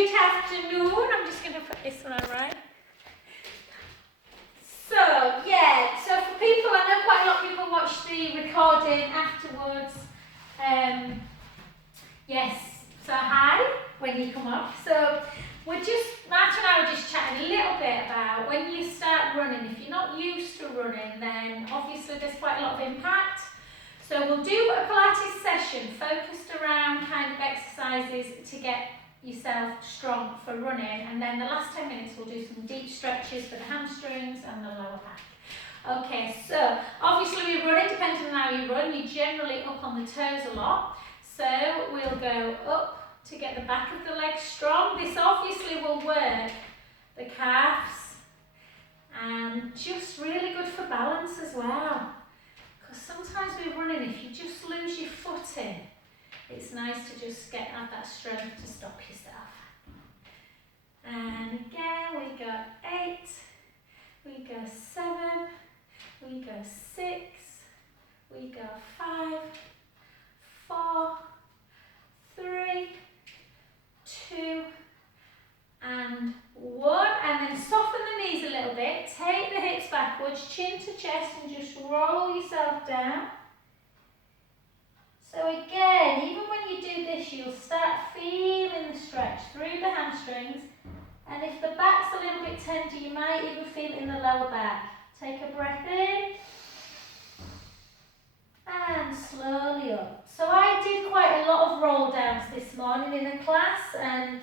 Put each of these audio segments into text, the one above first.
Good afternoon. I'm just going to put this one on right. So, yeah, so for people, I know quite a lot of people watch the recording afterwards. Yes, so hi when you come up. So, Matt and I were just chatting a little bit about when you start running, if you're not used to running, then obviously there's quite a lot of impact. So we'll do a Pilates session focused around kind of exercises to get yourself strong for running, and then the last 10 minutes we'll do some deep stretches for the hamstrings and the lower back. Okay, so obviously we're running, depending on how you run, you're generally up on the toes a lot. So we'll go up to get the back of the leg strong. This obviously will work the calves and just really good for balance as well. Because sometimes we're running, if you just lose your footing, it's nice to just have that strength to stop yourself. And again, we go 8, we go 7, we go 6, we go 5, 4, 3, 2, and 1. And then soften the knees a little bit, take the hips backwards, chin to chest, and just roll yourself down. So again, even when you do this, you'll start feeling the stretch through the hamstrings. And if the back's a little bit tender, you might even feel it in the lower back. Take a breath in. And slowly up. So I did quite a lot of roll downs this morning in a class, and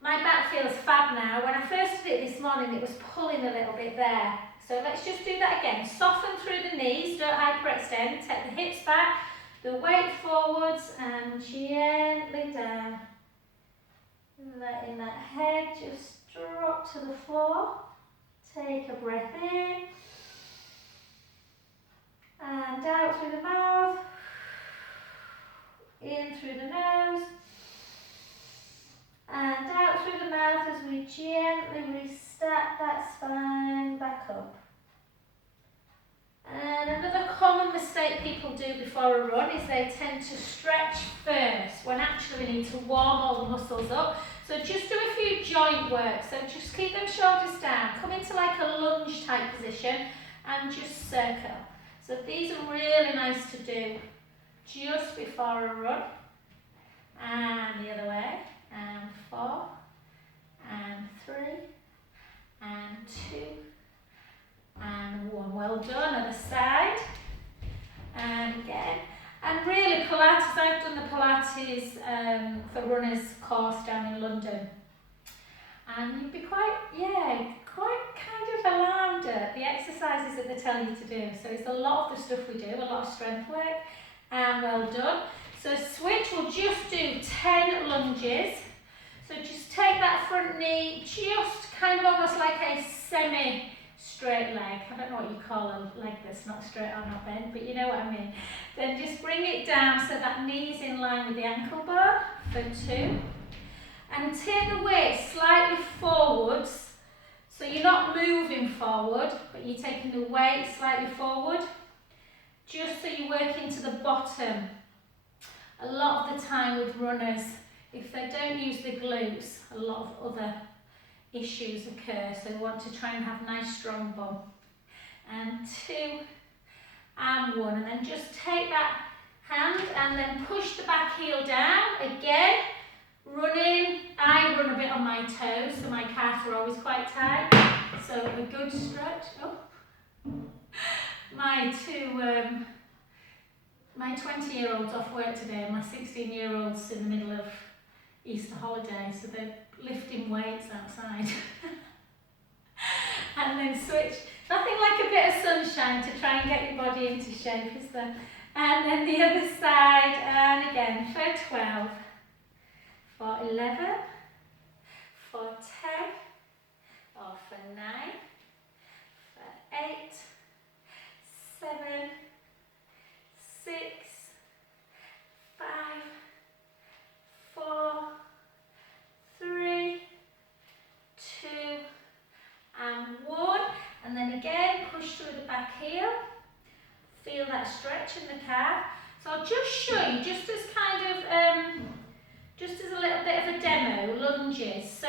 my back feels fab now. When I first did it this morning, it was pulling a little bit there. So let's just do that again. Soften through the knees, don't hyperextend. Take the hips back. The weight forwards and gently down. Letting that head just drop to the floor. Take a breath in. And out through the mouth. In through the nose. And out through the mouth as we gently restack that spine back up. And another common mistake people do before a run is they tend to stretch first when actually we need to warm all the muscles up. So just do a few joint work. So just keep them shoulders down. Come into like a lunge type position and just circle. So these are really nice to do just before a run. And the other way. And 4. And 3. And 2. And 1. Well done. Other side. And again. And really Pilates, I've done the Pilates for runners course down in London. And you'd be quite kind of alarmed at the exercises that they tell you to do. So it's a lot of the stuff we do, a lot of strength work. And well done. So switch, we'll just do 10 lunges. So just take that front knee, just kind of almost like a semi-straight leg. I don't know what you call a leg that's not straight or not bent, but you know what I mean. Then just bring it down so that knee is in line with the ankle bone for 2. And take the weight slightly forwards. So you're not moving forward, but you're taking the weight slightly forward. Just so you work into the bottom. A lot of the time with runners, if they don't use the glutes, a lot of other issues occur. So we want to try and have a nice strong bum. And 2 and 1. And then just take that hand and then push the back heel down. Again, running. I run a bit on my toes, so my calves are always quite tight. So a good stretch. Oh. My 20-year-old's off work today, and my 16-year-old's in the middle of Easter holiday, so they're lifting weights outside. And then switch. Nothing like a bit of sunshine to try and get your body into shape, is there? And then the other side, and again for 12, for 11, for 10, or for 9, for 8, 7, 6, 5, 4, 3, 2, and 1. And then again, push through the back heel. Feel that stretch in the calf. So I'll just show you, just as kind of, just as a little bit of a demo, lunges. So,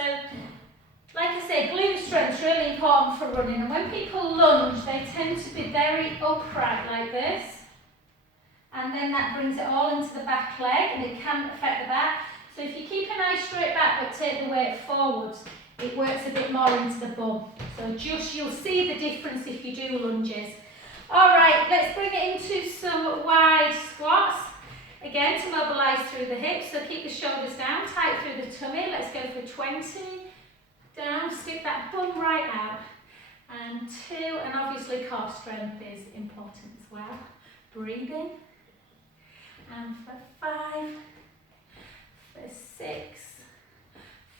like I say, glute strength is really important for running, and when people lunge, they tend to be very upright like this, and then that brings it all into the back leg, and it can affect the back. So if you keep a nice straight back but take the weight forwards, it works a bit more into the bum. So you'll see the difference if you do lunges. Alright, let's bring it into some wide squats. Again, to mobilise through the hips, so keep the shoulders down, tight through the tummy. Let's go for 20. Down, stick that bum right out. And 2, and obviously core strength is important as well. Breathe in. And for 5, for 6,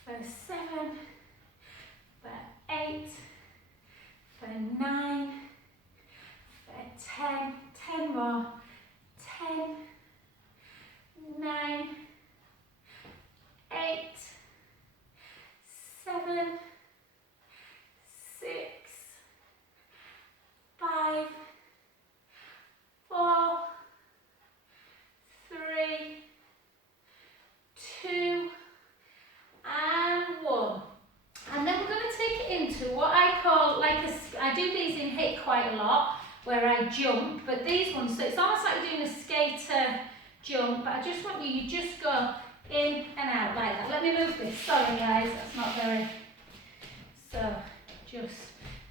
for 7, for 8, for 9, for 10, 10 more, 10, 9, 8, 7, 6, 5, 4, 3, 2, and 1. And then we're going to take it into what I call, I do these in HIIT quite a lot, where I jump, but these ones, so it's almost like you're doing a skater jump, but I just want you just go in and out like that. Let me move this, sorry guys, that's not very, so just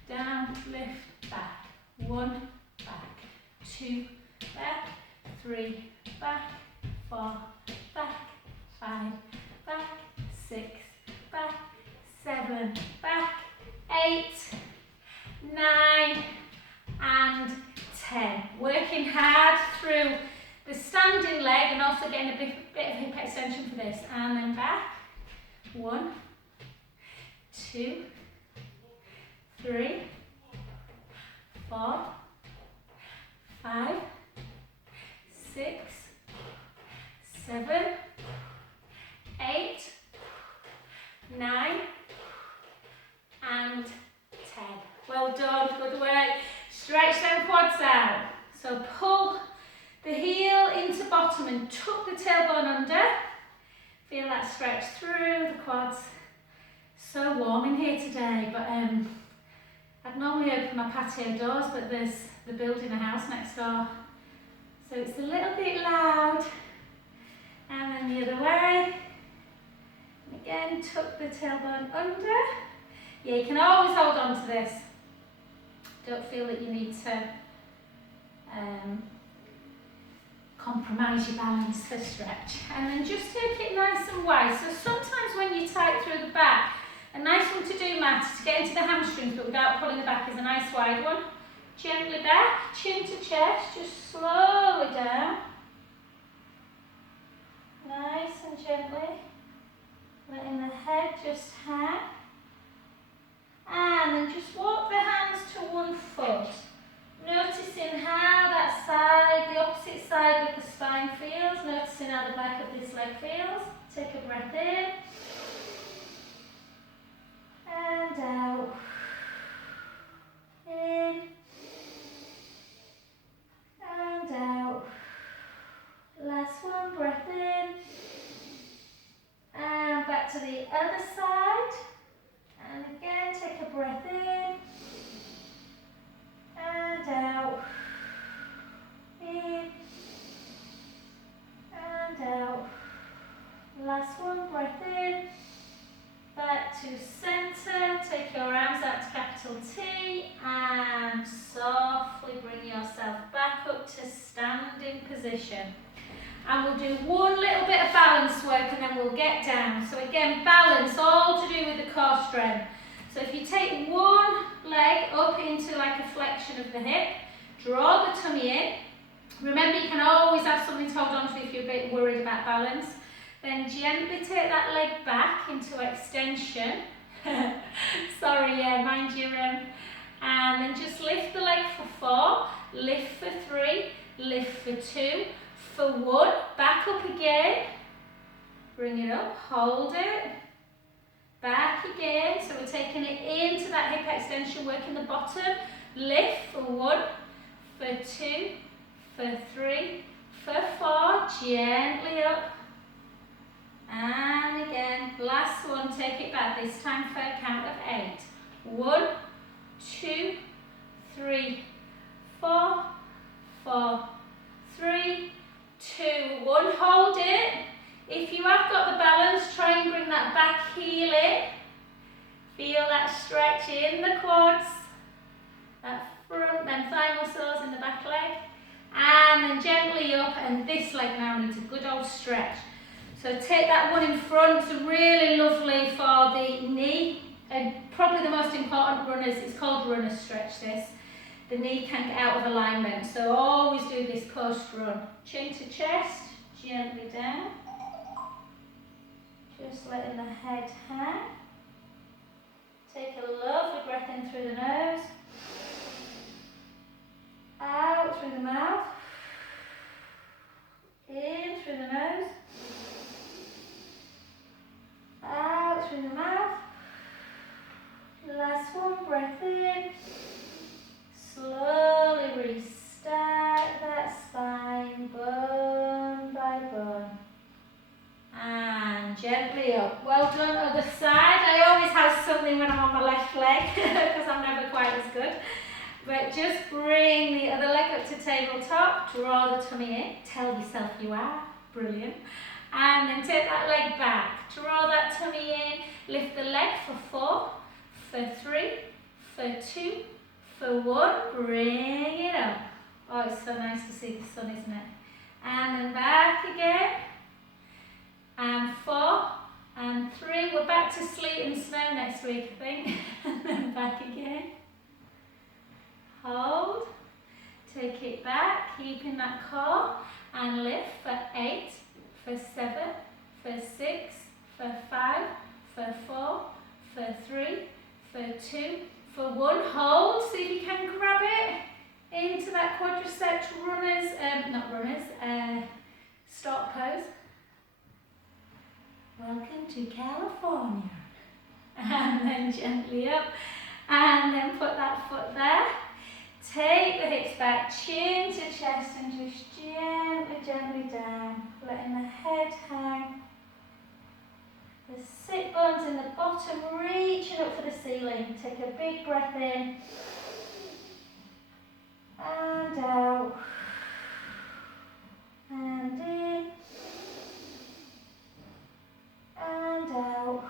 down, lift, back, 1, back, 2, back, 3, back, 4, back, 5, back, 6, back, 7, back, 8, 9, and 10. Working hard through the standing leg and also getting a bit of hip extension for this. And then back. 1, 2, 3, 4, 5, 6, 7, 8, 9, and 10. Well done, good work. Stretch them quads out. So pull the heel into bottom and tuck the tailbone under. Feel that stretch through the quads. So warm in here today, but I'd normally open my patio doors, but they're building a house next door. So it's a little bit loud. And then the other way. Again, tuck the tailbone under. Yeah, you can always hold on to this. Don't feel that you need to compromise your balance for stretch. And then just take it nice and wide. So sometimes when you tight through the back, a nice one to do, Matt, is to get into the hamstrings but without pulling the back, is a nice wide one. Gently back, chin to chest, just slowly down. Nice and gently. Letting the head just hang. And then just walk the hands to one foot. Noticing how that side, the opposite side of the spine feels. Noticing how the back of this leg feels. Take a breath in. And out. In. And out. Last one, breath in. And back to the other side. And again, take a breath in. And out. In. And out. Last one, breath in. Back to center. Take your arms out to capital T. And softly bring yourself back up to standing position. And we'll do one little bit of balance work and then we'll get down. So again, balance, all to do with the core strength. So if you take one leg up into like a flexion of the hip, draw the tummy in. Remember, you can always have something to hold on to if you're a bit worried about balance. Then gently take that leg back into extension. Sorry, yeah, mind your and then just lift the leg for 4, lift for 3, lift for 2, for 1, back up again, bring it up, hold it, back again, so we're taking it into that hip extension, working the bottom, lift for 1, for 2, for 3, for 4, gently up, and again, last one, take it back, this time for a count of 8. 1, 2, 3, 4, 4, 3, 2, 1, hold it. If you have got the balance, try and bring that back heel in. Feel that stretch in the quads, that front and thigh muscles in the back leg. And then gently up, and this leg now needs a good old stretch. So take that one in front, it's really lovely for the knee, and probably the most important runners, it's called runner stretch this. The knee can get out of alignment, so always do this post run. Chin to chest, gently down. Just letting the head hang. Take a lovely breath in through the nose. Out through the mouth. In through the nose. Out through the mouth. Last one, breath in. Slowly restart that spine, bone by bone. And gently up. Well done, other side. I always have something when I'm on my left leg because I'm never quite as good. But just bring the other leg up to tabletop, draw the tummy in, tell yourself you are, brilliant. And then take that leg back, draw that tummy in, lift the leg for 4, for 3, for 2, for 1, bring it up. Oh, it's so nice to see the sun, isn't it? And then back again, and 4, and 3, we're back to sleet and snow next week, I think. And then back again. Hold, take it back, keeping that core, and lift for 8, for 7, for 6, for 5, for 4, for 3, for 2, for 1. Hold, see if you can grab it into that quadricep stop pose. Welcome to California. And then gently up, and then put that foot there. Take the hips back, chin to chest, and just gently down, letting the head hang. The sit bones in the bottom, reaching up for the ceiling. Take a big breath in, and out, and in, and out.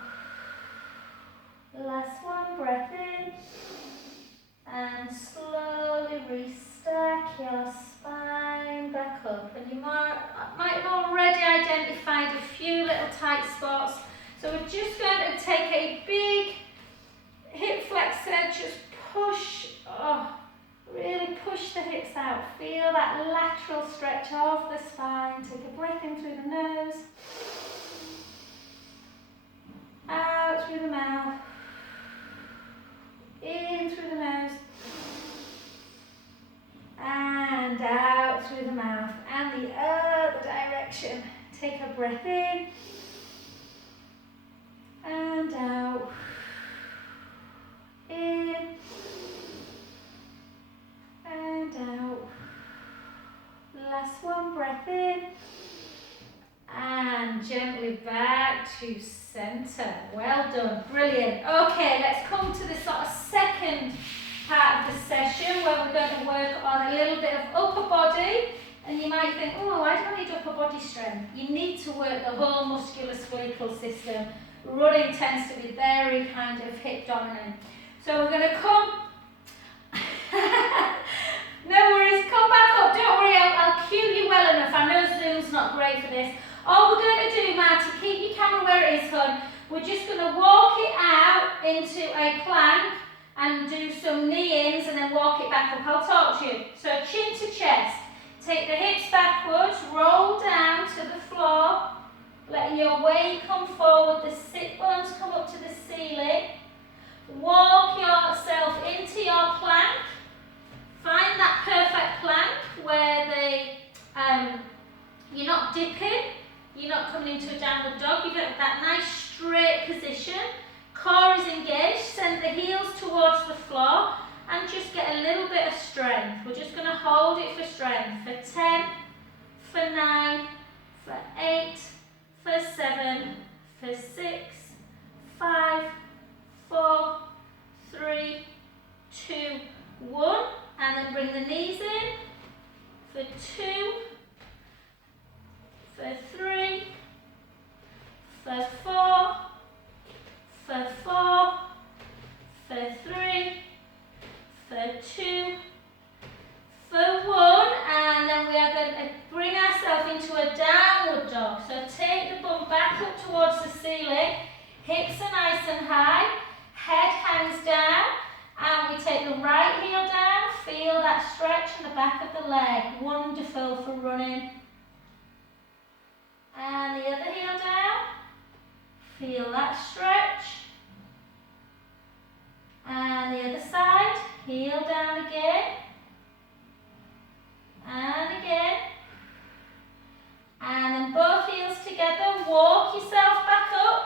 Last one, breath in. And slowly restack your spine back up. And you might have already identified a few little tight spots. So we're just going to take a big hip flexor, just push, really push the hips out. Feel that lateral stretch of the spine. Take a breath in through the nose. Out through the mouth. In through the nose. And out through the mouth. And the other direction. Take a breath in. And out. In. And out. Last one, breath in. And gently back to centre. Well done, brilliant. Okay, let's come to the sort of second part of the session where we're going to work on a little bit of upper body. And you might think, oh, why do I need upper body strength? You need to work the whole musculoskeletal system. Running tends to be very kind of hip dominant. So we're going to come, no worries, come back up, don't worry, I'll cue you well enough. I know Zoom's not great for this. All we're going to do, Marty, keep your camera where it is, hon. We're just going to walk it out into a plank and do some knee-ins and then walk it back up. I'll talk to you. So chin to chest. Take the hips backwards, roll down to the floor, letting your weight come forward, the sit bones come up to the ceiling. Walk yourself into your plank. Find that perfect plank where you're not dipping. You're not coming into a downward dog. You've got that nice straight position. Core is engaged. Send the heels towards the floor and just get a little bit of strength. We're just going to hold it for strength. For 10, for 9, for 8, for 7, for 6, for 4, for 4, for 3, for 2, for 1, and then we are going to bring ourselves into a downward dog. So take the bum back up towards the ceiling, hips are nice and high, head hangs down, and we take the right heel down, feel that stretch in the back of the leg, wonderful for running. And the other heel down, feel that stretch. And the other side, heel down again. And again. And then both heels together, walk yourself back up.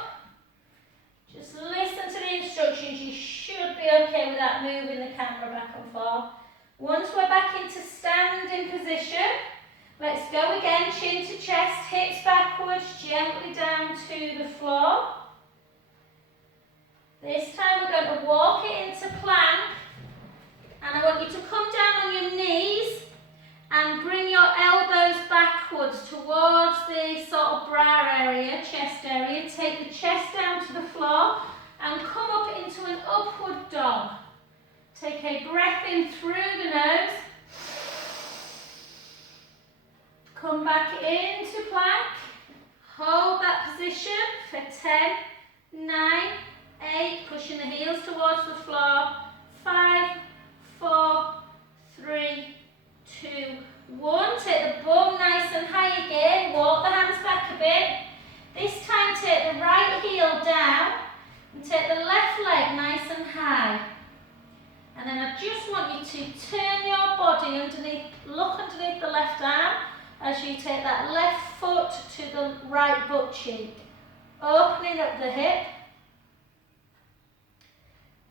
Just listen to the instructions, you should be okay without moving the camera back and forth. Once we're back into standing position, let's go again, chin to chest, hips backwards, gently down to the floor. This time we're going to walk it into plank, and I want you to come down on your knees and bring your elbows backwards towards the sort of brow area, chest area. Take the chest down to the floor and come up into an upward dog. Take a breath in through the nose. Come back into plank. Hold that position for 10, 9, 8, pushing the heels towards the floor. 5, 4, 3, 2, 1. Take the bum nice and high again. Walk the hands back a bit. This time take the right heel down and take the left leg nice and high. And then I just want you to turn your body underneath, look underneath the left arm as you take that left foot to the right butt cheek. Opening up the hip.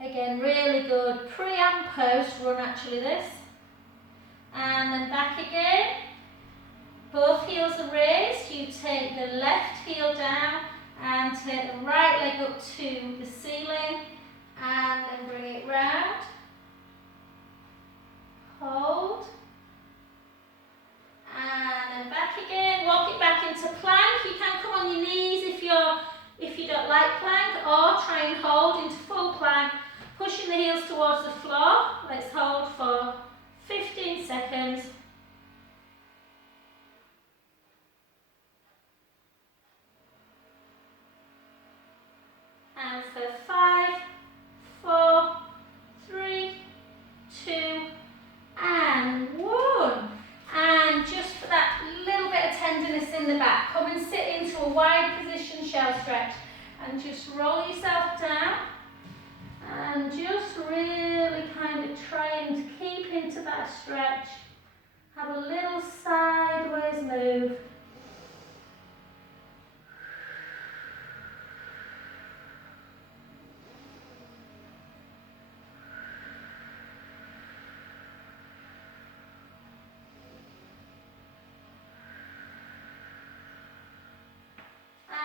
Again, really good. Pre and post run actually this. And then back again. Both heels are raised. You take the left heel down and take the right leg up to the ceiling and then bring it round. Hold. And then back again. Walk it back into plank. You can come on your knees if you don't like plank, or try and hold into full plank. Pushing the heels towards the floor. Let's hold for 15 seconds. And for 5, 4, 3, 2, and 1. And just for that little bit of tenderness in the back, come and sit into a wide position shell stretch and just roll yourself down. And just really kind of trying to keep into that stretch. Have a little sideways move.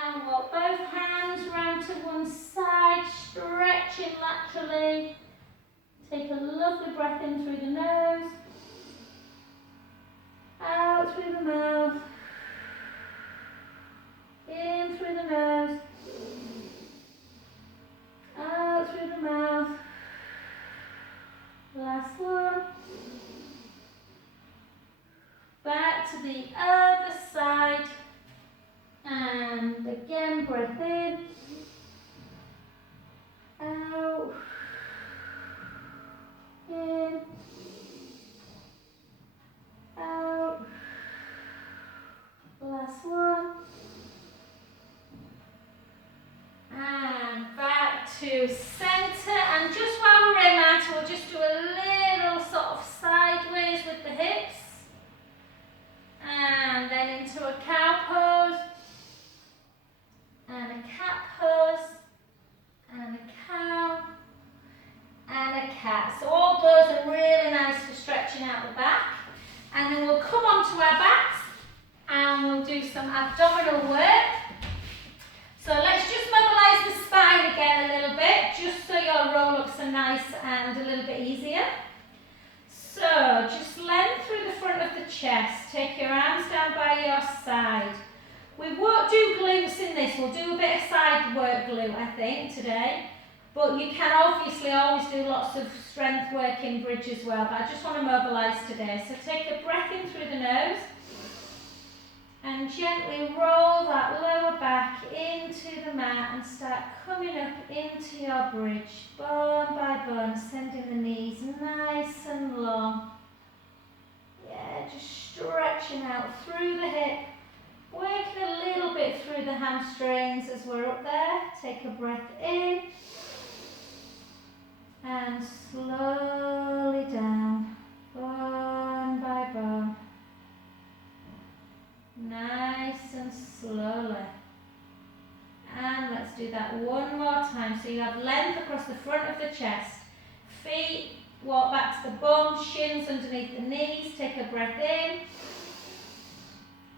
And walk both hands round to one side, stretching laterally. Take a lovely breath in through the nose, out through the mouth, in through the nose, out through the mouth. Last one. Back to the other side. And again, breath in, out, in, out. Last one. And back to centre. And just while we're in that, we'll just do a little sort of sideways with the hips. And then into a cow pose. And a cat pose, and a cow, and a cat. So all those are really nice for stretching out the back. And then we'll come onto our backs and we'll do some abdominal work. So let's just mobilise the spine again a little bit, just so your roll-ups are nice and a little bit easier. So just length through the front of the chest. Take your arms down by your side. We won't do glutes in this, we'll do a bit of side work glute, I think, today. But you can obviously always do lots of strength work in bridge as well. But I just want to mobilise today. So take a breath in through the nose. And gently roll that lower back into the mat and start coming up into your bridge, bone by bone, sending the knees nice and long. Yeah, just stretching out through the hip, working a little bit through the hamstrings as we're up there. Take a breath in and slowly down, bone by bone. Nice and slowly. And let's do that one more time. So you have length across the front of the chest. Feet walk back to the bum, shins underneath the knees. Take a breath in.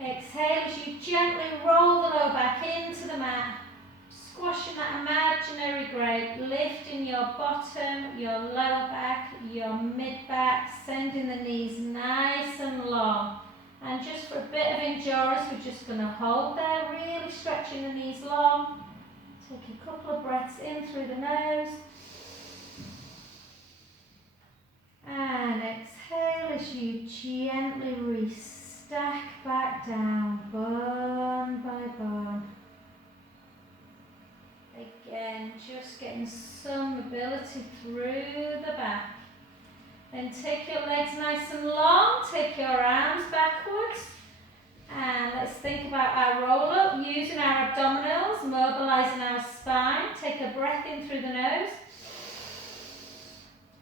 Exhale as you gently roll the lower back into the mat. Squashing that imaginary grate, lifting your bottom, your lower back, your mid back, sending the knees nice and long. And just for a bit of endurance, we're just going to hold there, really stretching the knees long. Take a couple of breaths in through the nose. And exhale as you gently restack back down, bone by bone. Again, just getting some mobility through the back. Then take your legs nice and long, take your arms backwards. And let's think about our roll up, using our abdominals, mobilising our spine. Take a breath in through the nose.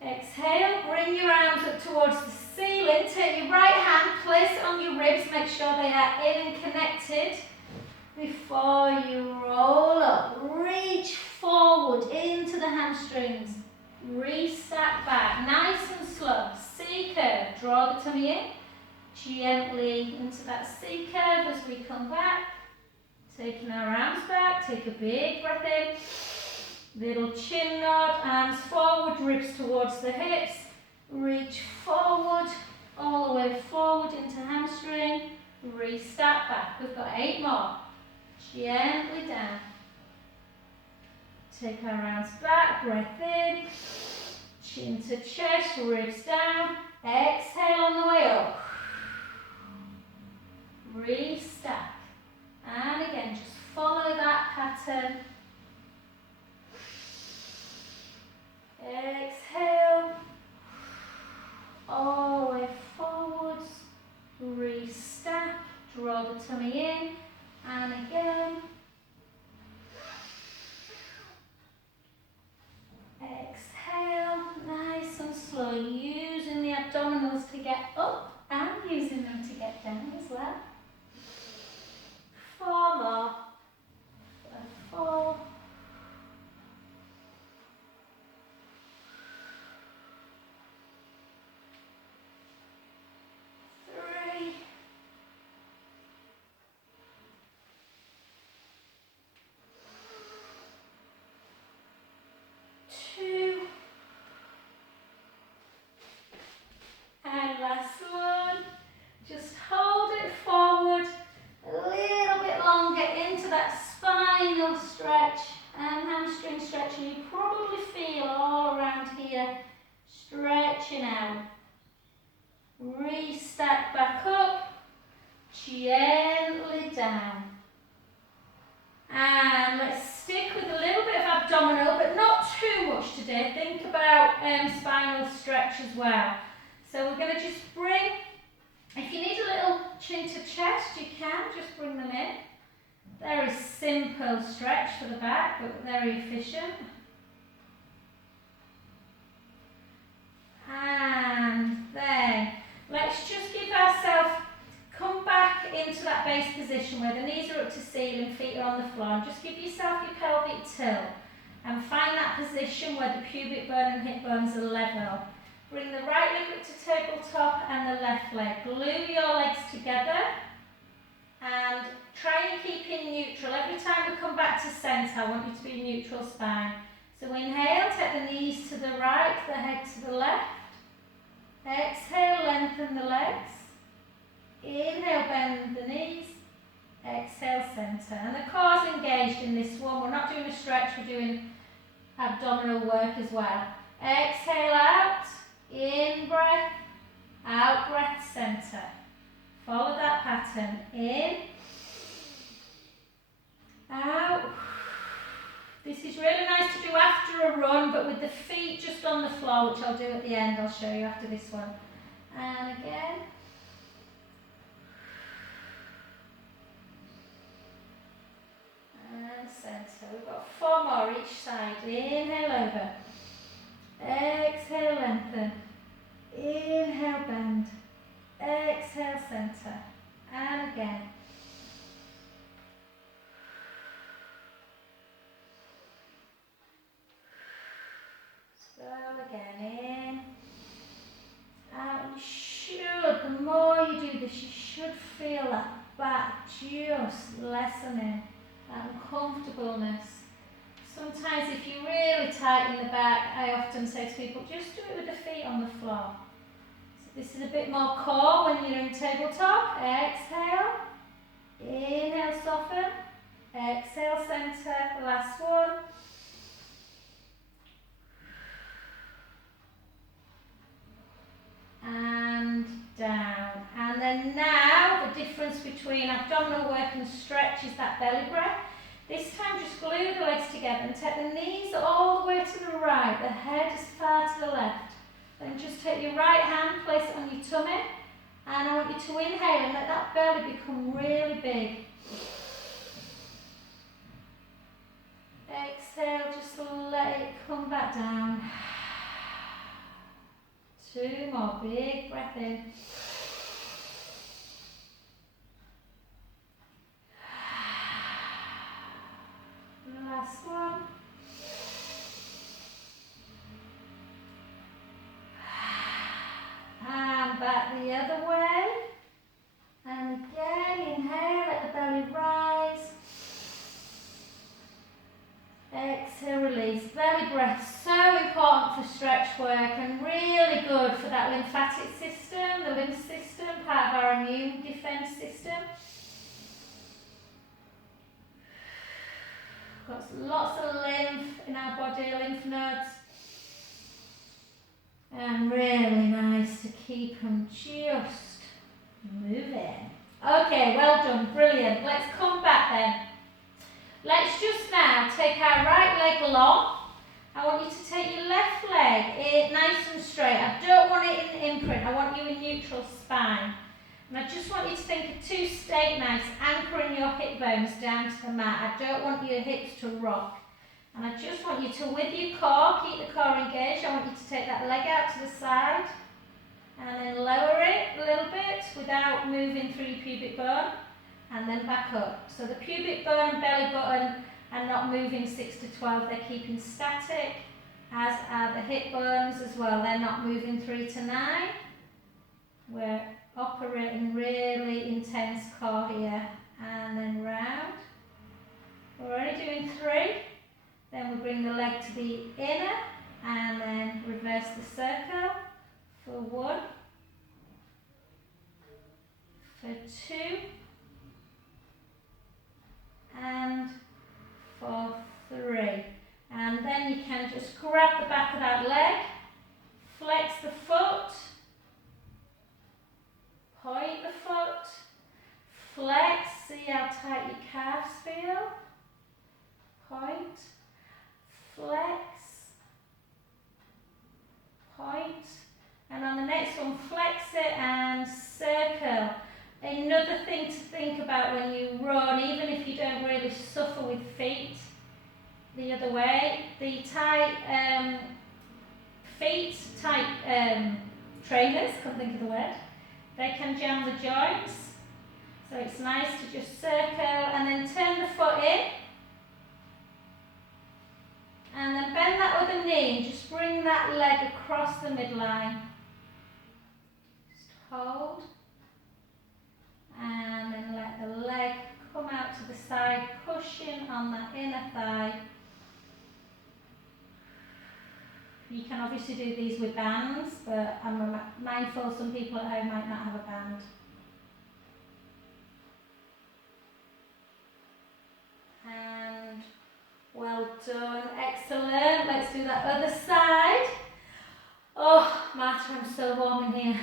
Exhale, bring your arms up towards the ceiling. Take your right hand, place it on your ribs, make sure they are in and connected. Before you roll up, reach forward into the hamstrings. Restack back, nice and slow. C curve, draw the tummy in. Gently into that C curve as we come back. Taking our arms back, take a big breath in. Little chin nod, arms forward, ribs towards the hips. Reach forward, all the way forward into hamstring. Restack back. We've got 8 more. Gently down. Take our arms back, breath in. Chin to chest, ribs down. Exhale on the way up. Restack. And again, just follow that pattern. Exhale. All the way forwards. Restack. Draw the tummy in. And again. Exhale. Nice and slow. Using the abdominals to get up and using them to get down as well. 4 more. 4. 3. 2. And last one. Just hold it forward a little bit longer into that spinal stretch and hamstring stretch. And you probably feel all around here stretching out. Restack back up, gently down. And let's stick with a little bit of abdominal, but not too much today. Think about spinal stretch as well. So we're going to just bring, if you need a little chin to chest, you can just bring them in. Very simple stretch for the back, but very efficient. And then let's just give ourselves, come back into that base position where the knees are up to ceiling, feet are on the floor. And just give yourself your pelvic tilt and find that position where the pubic bone and hip bones are level. Bring the right leg up to tabletop and the left leg. Glue your legs together and try and keep in neutral. Every time we come back to centre, I want you to be neutral spine. So inhale, take the knees to the right, the head to the left. Exhale, lengthen the legs. Inhale, bend the knees. exhale, centre. And the core's engaged in this one. We're not doing a stretch, we're doing abdominal work as well. Exhale out, in breath, out breath, centre. Follow that pattern. In, out. This is really nice to do after a run, but with the feet just on the floor, which I'll do at the end. I'll show you after this one. And again. And centre. We've got 4 more each side. Inhale over. Exhale, lengthen. Inhale, bend. Exhale, centre. And again. Slow again. In. Out. You should, the more you do this, you should feel that back just lessening. That uncomfortableness. Sometimes if you really tighten the back, I often say to people, just do it with the feet on the floor. So this is a bit more core when you're in tabletop. Exhale. Inhale, soften. Exhale, centre. The last one. And down. And then now the difference between abdominal work and stretch is that belly breath. This time just glue the legs together and take the knees all the way to the right, the head is far to the left. Then just take your right hand, place it on your tummy, and I want you to inhale and let that belly become really big. Exhale, just let it come back down. 2 more, big breath in. Last one. And back the other way. And again, inhale, let the belly rise. Exhale, release. Belly breath, so important for stretch work and really good for that lymphatic system, the lymph system, part of our immune defense system. Got lots of lymph in our body, lymph nodes. And really nice to keep them just moving. Okay, well done, brilliant. Let's come back then. Let's just now take our right leg long. I want you to take your left leg nice and straight. I don't want it in imprint, I want you in neutral spine. And I just want you to think of 2 stay nice, anchoring your hip bones down to the mat. I don't want your hips to rock. And I just want you to, with your core, keep the core engaged. I want you to take that leg out to the side and then lower it a little bit without moving through your pubic bone, and then back up. So the pubic bone and belly button are not moving 6 to 12, they're keeping static, as are the hip bones as well. They're not moving 3 to 9. We're operating really intense core here, and then round. We're only doing 3. Then we bring the leg to the inner and then reverse the circle for 1, for 2, and for 3. And then you can just grab the back of that leg, flex the foot, point the foot, flex, see how tight your calves feel, point, flex, point, and on the next one flex it and circle. Another thing to think about when you run, even if you don't really suffer with feet, the other way, the tight feet, tight trainers, can't think of the word, they can jam the joints. So it's nice to just circle and then turn the foot in. And then bend that other knee and just bring that leg across the midline. Just hold. And then let the leg come out to the side, pushing on that inner thigh. You can obviously do these with bands, but I'm mindful some people at home might not have a band. And well done, excellent. Let's do that other side. Oh, Martha, I'm so warm in here.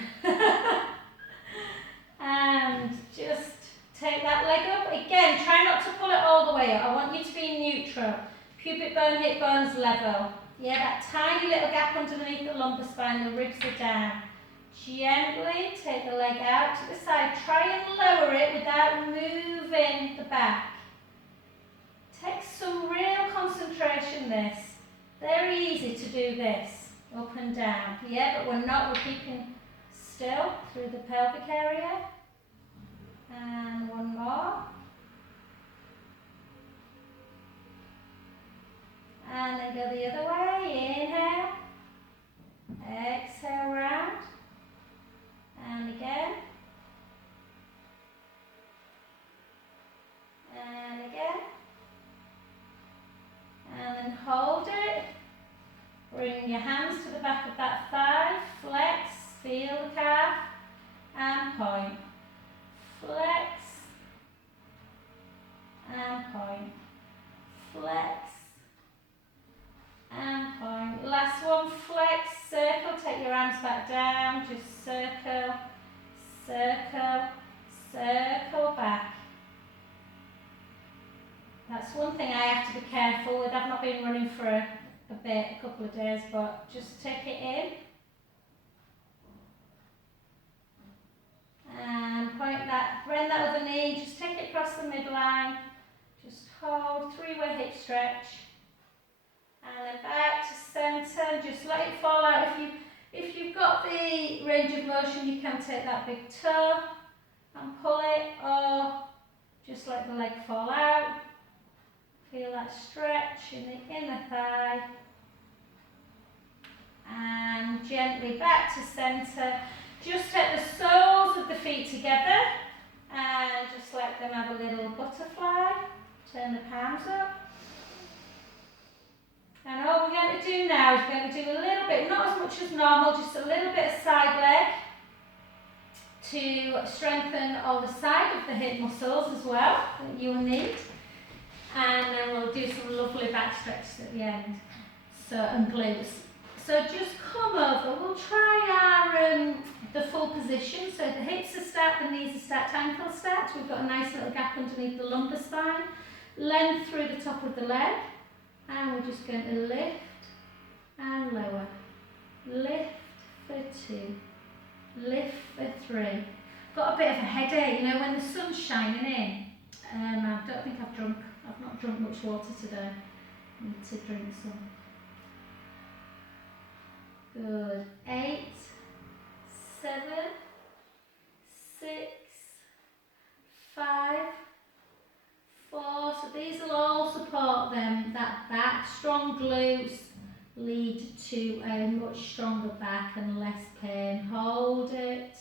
And just take that leg up. Again, try not to pull it all the way up. I want you to be neutral. Pubic bone, hip bones level. Yeah, that tiny little gap underneath the lumbar spine, the ribs are down. Gently take the leg out to the side. Try and lower it without moving the back. Take some real concentration this. Very easy to do this. Up and down. Yeah, but we're not. We're keeping still through the pelvic area. And one more. And then go the other way. Inhale. Exhale round. And again. And again. And then hold it. Bring your hands to the back of that thigh. Flex. Feel the calf. And point. Flex. And point. Flex. And point. Last one, flex, circle, take your arms back down, just circle, circle, circle back. That's one thing I have to be careful with. I've not been running for a couple of days, but just take it in. And point that, bend that other knee, just take it across the midline. Just hold, three-way hip stretch. And then back to centre, just let it fall out. If you've got the range of motion, you can take that big toe and pull it, or just let the leg fall out. Feel that stretch in the inner thigh. And gently back to centre. Just take the soles of the feet together and just let them have a little butterfly. Turn the palms up. And all we're going to do now is we're going to do a little bit, not as much as normal, just a little bit of side leg to strengthen all the side of the hip muscles as well that you'll need. And then we'll do some lovely back stretches at the end, and glutes. So just come over, we'll try our the full position. So the hips are stacked, the knees are stacked, ankles stacked. We've got a nice little gap underneath the lumbar spine. Length through the top of the leg. And we're just going to lift and lower. Lift for 2. Lift for 3. Got a bit of a headache, you know, when the sun's shining in. I don't think I've not drunk much water today. I need to drink some. Good. 8, 7, 6, 5, 4. So these will all support them. That back, strong glutes lead to a much stronger back and less pain. Hold it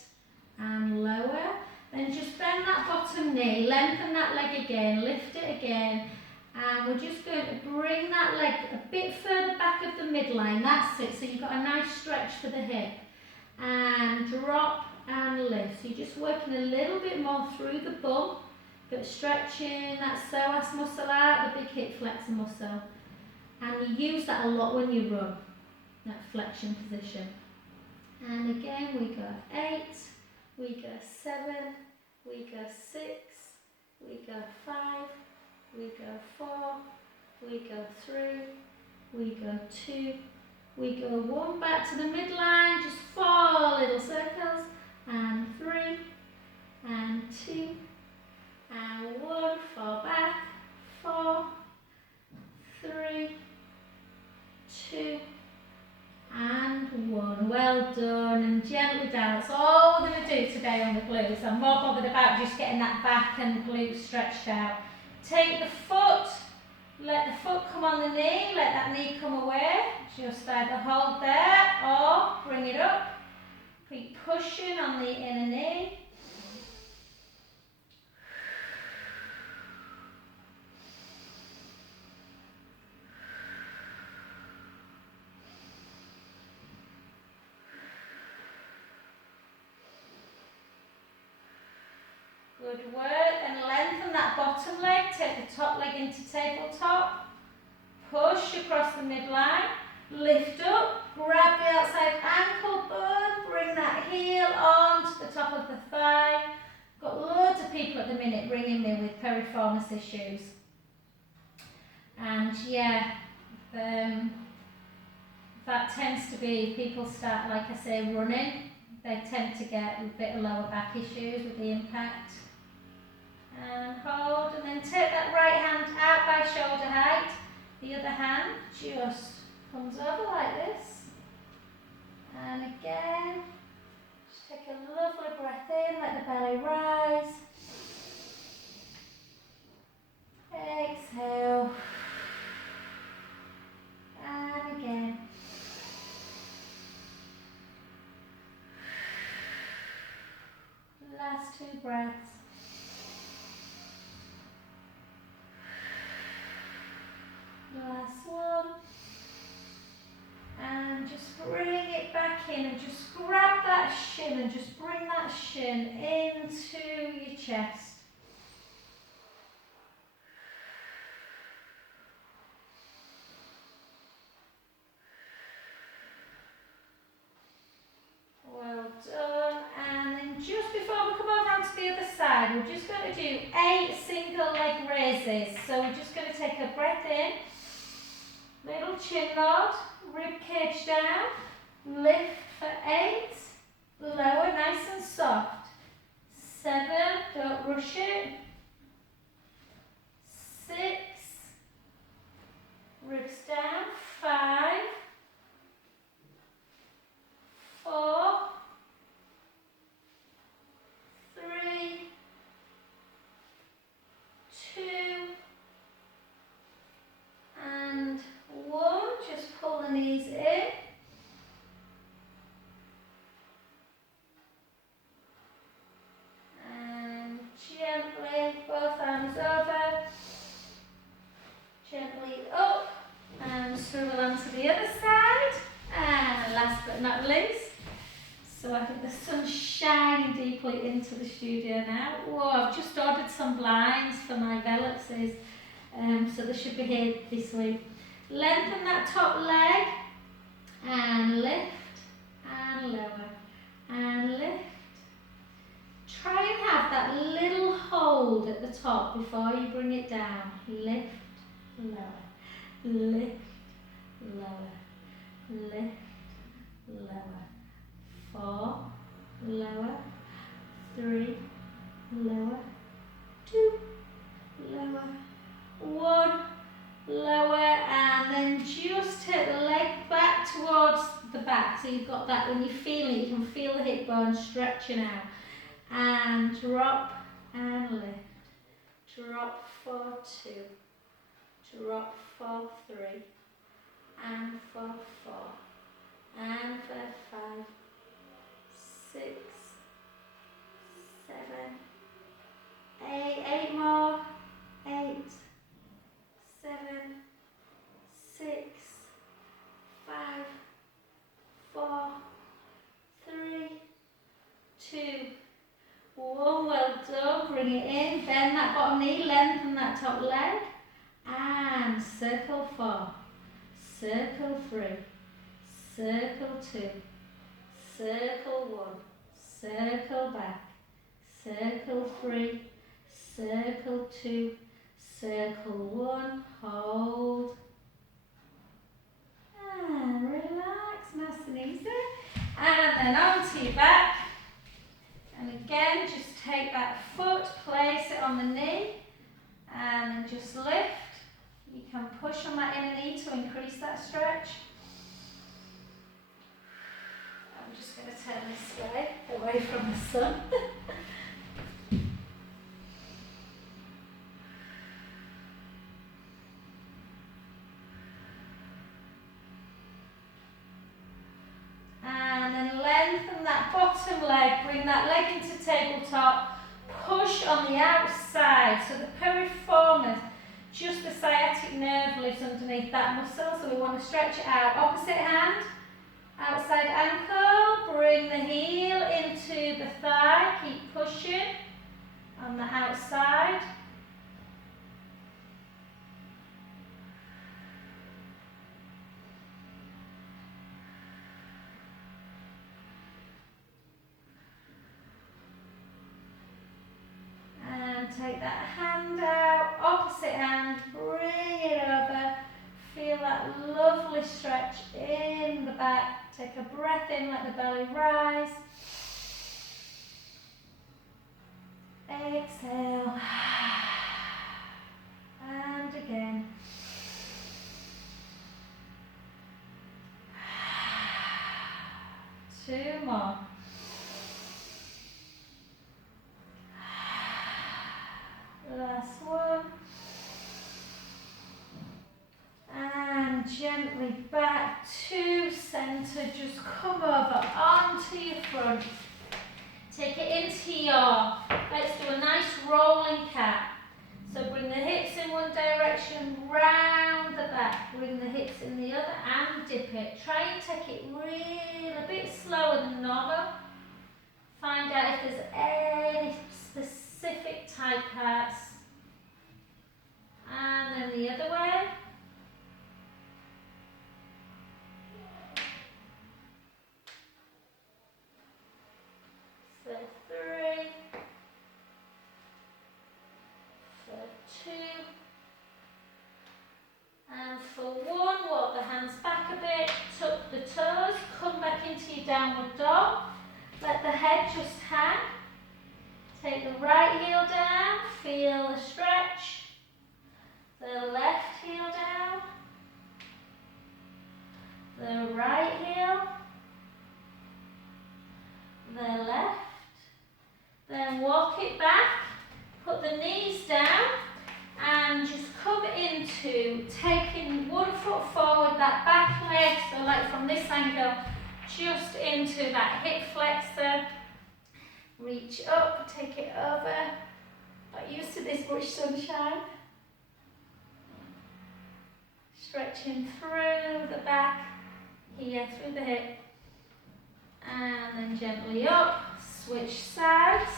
and lower. Then just bend that bottom knee, lengthen that leg again, lift it again. And we're just going to bring that leg a bit further back of the midline. That's it. So you've got a nice stretch for the hip. And drop and lift. So you're just working a little bit more through the bum, but stretching that psoas muscle out, the big hip flexor muscle. And you use that a lot when you run, that flexion position. And again, we go 8, we go 7, we go 6, we go 5, we go 4, we go 3, we go 2, we go 1 back to the midline, just 4 little circles, and 3, and 2, and 1, fall back, 4, 3, 2, and 1. Well done, and gently down. That's all we're going to do today on the glutes. I'm more bothered about just getting that back and glutes stretched out. Take the foot, let the foot come on the knee, let that knee come away. Just either hold there or bring it up. Keep pushing on the inner knee. Good work, and lengthen that bottom leg, take the top leg into tabletop, push across the midline, lift up, grab the outside ankle bone, bring that heel onto the top of the thigh. Got loads of people at the minute ringing me with piriformis issues. And yeah, that tends to be, people start, like I say, running. They tend to get a bit of lower back issues with the impact. And hold, and then take that right hand out by shoulder height. The other hand just comes over like this. And again, just take a lovely breath in, let the belly rise. Exhale. And again. Last 2 breaths. Last one. And just bring it back in and just grab that shin and just bring that shin into your chest. Well done. And then just before we come over onto the other side, we're just going to do 8 single leg raises. So we're just going to take a breath in, little chin nod, rib cage down, lift for 8, lower nice and soft, 7, don't rush it, 6, ribs down, 5, 4, 3, 2, and 1. Just pull the knees in. And gently, both arms over. Gently up. And swivel onto the other side. And last but not least, so I think the sun's shining deeply into the studio now. Whoa, I've just ordered some blinds for my Veluxes, so they should be here this week. Lengthen that top leg, and lift, and lower, and lift. Try and have that little hold at the top before you bring it down. Lift, lower, lift, lower, lift, lower. 4, lower, 3, lower, 2, lower, 1, lower, and then just take the leg back towards the back. So you've got that, when you feel it, you can feel the hip bone stretching out. And drop and lift. Drop for 2. Drop for 3. And for 4. And for 5. 6, 7, 8, 8 more, 8, 7, 6, 5, 4, 3, 2, 1, well done, bring it in, bend that bottom knee, lengthen that top leg, and circle 4, circle 3, circle 2, circle 1, circle back, circle 3, circle 2, circle 1, hold, and relax, nice and easy, and then onto your back, and again just take that foot, place it on the knee, and then just lift. You can push on that inner knee to increase that stretch. I'm just going to turn this way, away from the sun. And then lengthen that bottom leg, bring that leg into tabletop, push on the outside, so the piriformis, just the sciatic nerve lives underneath that muscle, so we want to stretch it out. Opposite hand, outside ankle, bring the heel into the thigh, keep pushing on the outside. take that hand out, opposite hand, bring it over. Feel that lovely stretch in the back. Take a breath in, let the belly rise. Exhale. And again. Two more. Last one. And gently back to center. Just come over onto your front. Take it into your, let's do a nice rolling cat. So bring the hips in one direction, round the back. Bring the hips in the other and dip it. Try and take it really a bit slower than normal. Find out if there's any specific tight parts. And then the other way. So 3. For 2. And for 1, walk the hands back a bit, tuck the toes, come back into your downward dog. Let the head just hang. Take the right heel down, feel the stretch. The left heel down. The right heel. The left. Then walk it back, put the knees down and just come into taking one foot forward, that back leg, so like from this angle, just into that hip flexor. Reach up, take it over. Not used to this much sunshine. Stretching through the back, here through the hip. And then gently up, switch sides.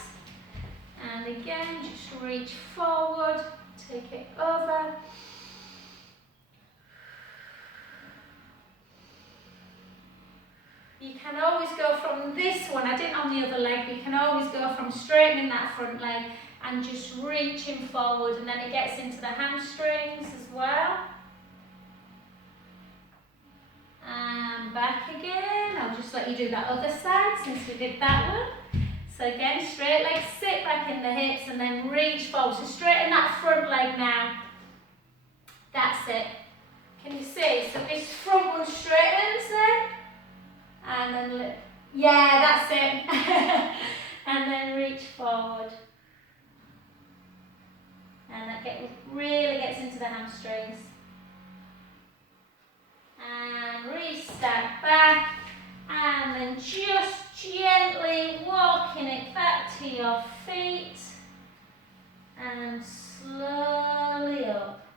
And again, just reach forward, take it over. You can always go from this one, I didn't on the other leg, but you can always go from straightening that front leg and just reaching forward, and then it gets into the hamstrings as well. And back again. I'll just let you do that other side since we did that one. So again, straight legs, sit back in the hips and then reach forward. So straighten that front leg now. That's it. Can you see? So this front one straightens then. And then, yeah, that's it. And then reach forward. And that really gets into the hamstrings. And re-step back. And then just gently walking it back to your feet. And slowly up.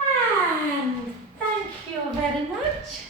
And thank you very much.